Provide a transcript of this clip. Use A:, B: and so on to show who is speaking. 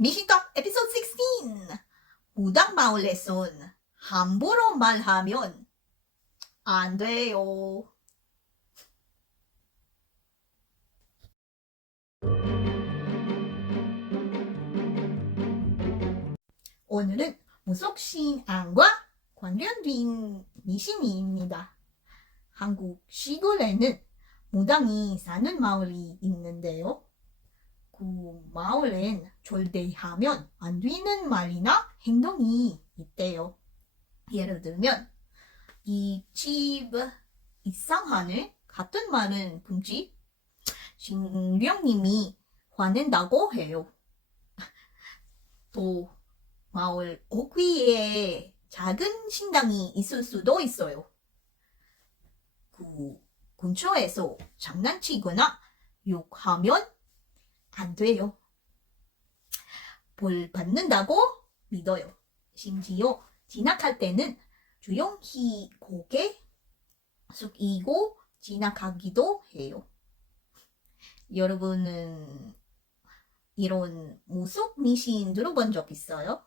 A: 미신떡 에피소드 16 무당마을 레슨 함부로 말하면 안 돼요. 오늘은 무속신앙과 관련된 미신입니다. 한국 시골에는 무당이 사는 마을이 있는데요. 그 마을엔 절대 하면 안 되는 말이나 행동이 있대요. 예를 들면 이 집 이상하네 같은 말은 금지 신령님이 화낸다고 해요. 또 마을 옥위에 작은 신당이 있을 수도 있어요. 그 근처에서 장난치거나 욕하면 안 돼요. 벌 받는다고 믿어요. 심지어 지나갈 때는 조용히 고개 숙이고 지나가기도 해요. 여러분은 이런 무속 미신 들어본 적 있어요?